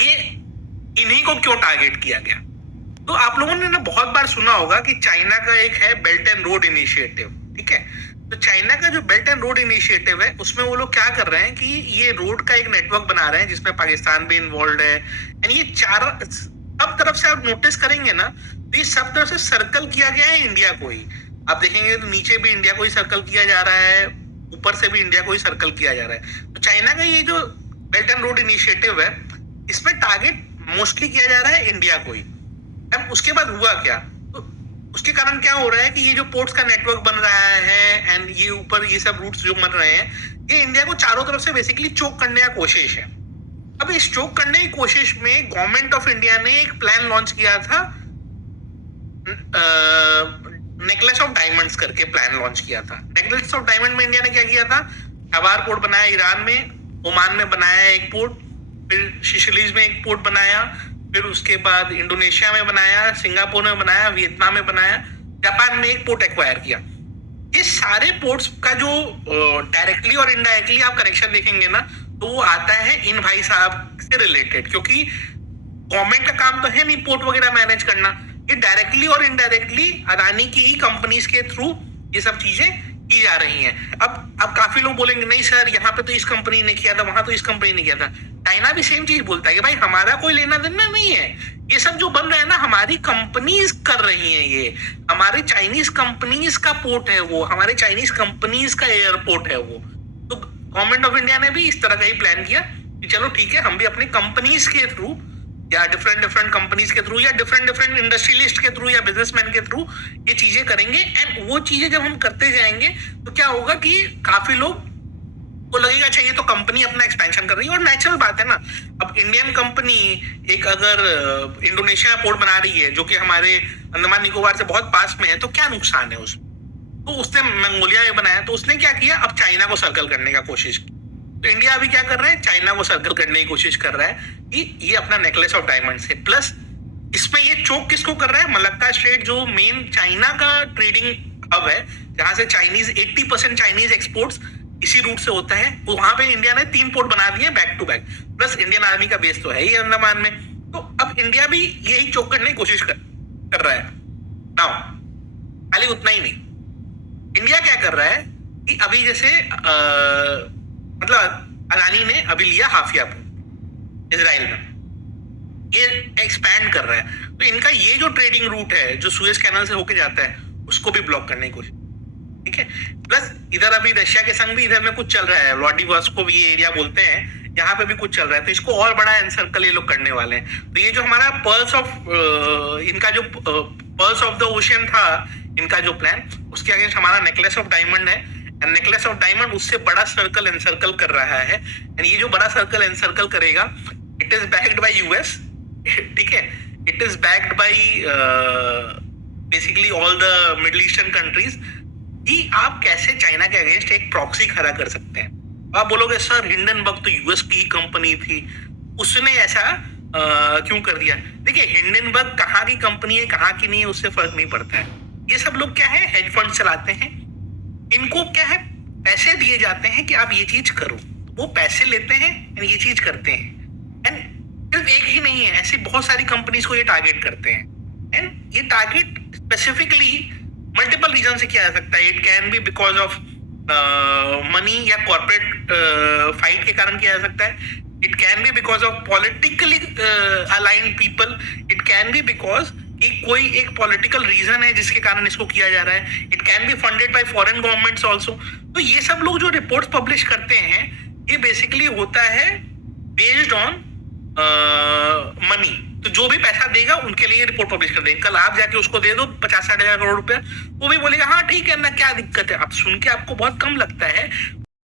ये इन्हीं को क्यों टारगेट किया गया? तो आप लोगों ने ना बहुत बार सुना होगा कि चाइना का एक है बेल्ट एंड रोड इनिशिएटिव, ठीक है? तो चाइना का जो बेल्ट एंड रोड इनिशिएटिव है उसमें वो लोग क्या कर रहे हैं कि ये रोड का एक नेटवर्क बना रहे हैं जिसमें पाकिस्तान भी इन्वॉल्व है, एंड ये सब तरफ से आप नोटिस करेंगे ना तो ये सब तरफ से सर्कल किया गया है इंडिया को ही। आप देखेंगे तो नीचे भी इंडिया को ही सर्कल किया जा रहा है, ऊपर से भी इंडिया को ही सर्कल किया जा रहा है। तो चाइना का ये जो बेल्ट एंड रोड इनिशिएटिव है इसमें टारगेट मोस्टली किया जा रहा है इंडिया को ही। एंड उसके बाद हुआ क्या? तो उसके कारण क्या हो रहा है कि ये जो पोर्ट्स का नेटवर्क बन रहा है एंड ये ऊपर ये सब रूट्स जो बन रहे हैं ये इंडिया को चारों तरफ से बेसिकली चोक करने का कोशिश है। अब इस चोक करने की कोशिश में गवर्नमेंट ऑफ इंडिया ने एक प्लान लॉन्च किया था, नेकलेस ऑफ डायमंड्स करके प्लान लॉन्च किया था। नेकलेस ऑफ डायमंड में इंडिया ने क्या किया था, हवार पोर्ट बनाया ईरान में, ओमान में बनाया एक पोर्ट, फिर सिशलीज में एक पोर्ट बनाया, फिर उसके बाद इंडोनेशिया में बनाया, सिंगापुर में बनाया, वियतनाम में बनाया, जापान में एक पोर्ट एक्वायर किया। ये सारे पोर्ट्स का जो डायरेक्टली और इनडायरेक्टली आप कनेक्शन देखेंगे ना तो वो आता है इन भाई साहब से रिलेटेड, क्योंकि गवर्नमेंट का काम तो है नहीं पोर्ट वगैरह मैनेज करना, ये डायरेक्टली और इनडायरेक्टली अदानी की ही कंपनीज के थ्रू ये सब चीजें की जा रही हैं। अब काफी लोग बोलेंगे नहीं सर यहाँ पे तो इस कंपनी ने किया था, वहां तो इस कंपनी ने किया था। चाइना भी सेम चीज बोलता है कि भाई हमारा कोई लेना देना नहीं है, ये सब जो बन रहा है ना हमारी कंपनीज कर रही हैं, ये हमारी चाइनीज कंपनीज का पोर्ट है, वो हमारे चाइनीज कंपनीज का एयरपोर्ट है वो। तो गवर्नमेंट ऑफ इंडिया ने भी इस तरह का ही प्लान किया कि चलो ठीक है हम भी अपनी कंपनीज के थ्रू या डिफरेंट कंपनीज के थ्रू या डिफरेंट इंडस्ट्रियलिस्ट के थ्रू या बिजनेसमैन के थ्रू ये चीजें करेंगे। एंड वो चीजें जब हम करते जाएंगे तो क्या होगा कि काफी लोग को लगेगा चाहिए तो कंपनी अपना एक्सपेंशन कर रही है, और नेचुरल बात है ना। अब इंडियन कंपनी एक अगर इंडोनेशिया पोर्ट बना रही है जो कि हमारे अंडमान निकोबार से बहुत पास में है तो क्या नुकसान है उसमें? तो उसने मंगोलिया में बनाया तो उसने क्या किया, अब चाइना को सर्कल करने का कोशिश की। तो इंडिया अभी क्या कर रहा है, चाइना को सर्कल करने की कोशिश कर रहा है कि ये अपना नेकलेस ऑफ डायमंड से, प्लस इसमें ये चोक किसको कर रहा है, मलक्का स्ट्रेट जो मेन चाइना का ट्रेडिंग हब है जहां से चाइनीज 80% चाइनीज एक्सपोर्ट्स इसी रूट से होता है, वहां पे इंडिया ने 3 पोर्ट बना दिए back to back, plus Indian army का बेस तो है ही अंडमान में। तो अब इंडिया भी यही चोक करने की कोशिश कर रहा है। नाउ खाली उतना ही नहीं, इंडिया क्या कर रहा है कि अभी जैसे मतलब अदानी ने अभी लिया हाफिया पोर्ट इजराइल में, ये एक्सपैंड कर रहा है। तो इनका ये जो ट्रेडिंग रूट है जो सुएज कैनल से होके जाता है उसको भी ब्लॉक करने की कोशिश, ठीक है। प्लस इधर अभी रशिया के संग भी इधर में कुछ चल रहा है, व्लादिवोस्तोक भी ये एरिया बोलते हैं, यहाँ पे भी कुछ चल रहा है, तो इसको और बड़ा एनसर्कल ये लोग करने वाले हैं। तो ये जो हमारा पर्ल्स ऑफ इनका जो पर्ल्स ऑफ द ओशियन था इनका जो प्लान, उसके अगेंस्ट हमारा नेकलेस ऑफ डायमंड है, एंड नेकलेस ऑफ डायमंड उससे बड़ा सर्कल एनसर्कल कर रहा है। एंड ये जो बड़ा सर्कल एनसर्कल करेगा it is backed by US, ठीक है, it is backed by basically all the middle eastern countries, कि आप कैसे चाइना के अगेंस्ट एक प्रॉक्सी खड़ा कर सकते हैं। आप बोलोगे सर हिंडनबर्ग तो यूएस की ही कंपनी थी, उसने ऐसा क्यों कर दिया? देखिए हिंडनबर्ग कहाँ की कंपनी है कहाँ की नहीं है उससे फर्क नहीं पड़ता है। ये सब लोग क्या है, हेज फंड चलाते हैं, इनको क्या है पैसे दिए जाते हैं कि आप ये चीज करो, वो पैसे लेते हैं एंड ये चीज करते हैं। एंड सिर्फ एक ही नहीं है, ऐसी बहुत सारी कंपनीज को ये टारगेट करते हैं। एंड ये टारगेट स्पेसिफिकली मल्टीपल रीजन से किया जा सकता है। It can be because of money या कॉर्पोरेट फाइट के कारण किया जा सकता है, it can be because of politically aligned people, it can be because कि कोई एक पॉलिटिकल रीजन है जिसके कारण इसको किया जा रहा है, it can be funded by foreign governments also. तो ये सब लोग जो रिपोर्ट्स पब्लिश करते हैं ये बेसिकली होता है बेस्ड ऑन मनी। तो जो भी पैसा देगा उनके लिए रिपोर्ट पब्लिश कर देंगे। कल आप जाके उसको दे दो 50-60 हजार करोड़ रुपया, वो भी बोलेगा हाँ ठीक है ना, क्या दिक्कत है। अब सुन के आपको बहुत कम लगता है,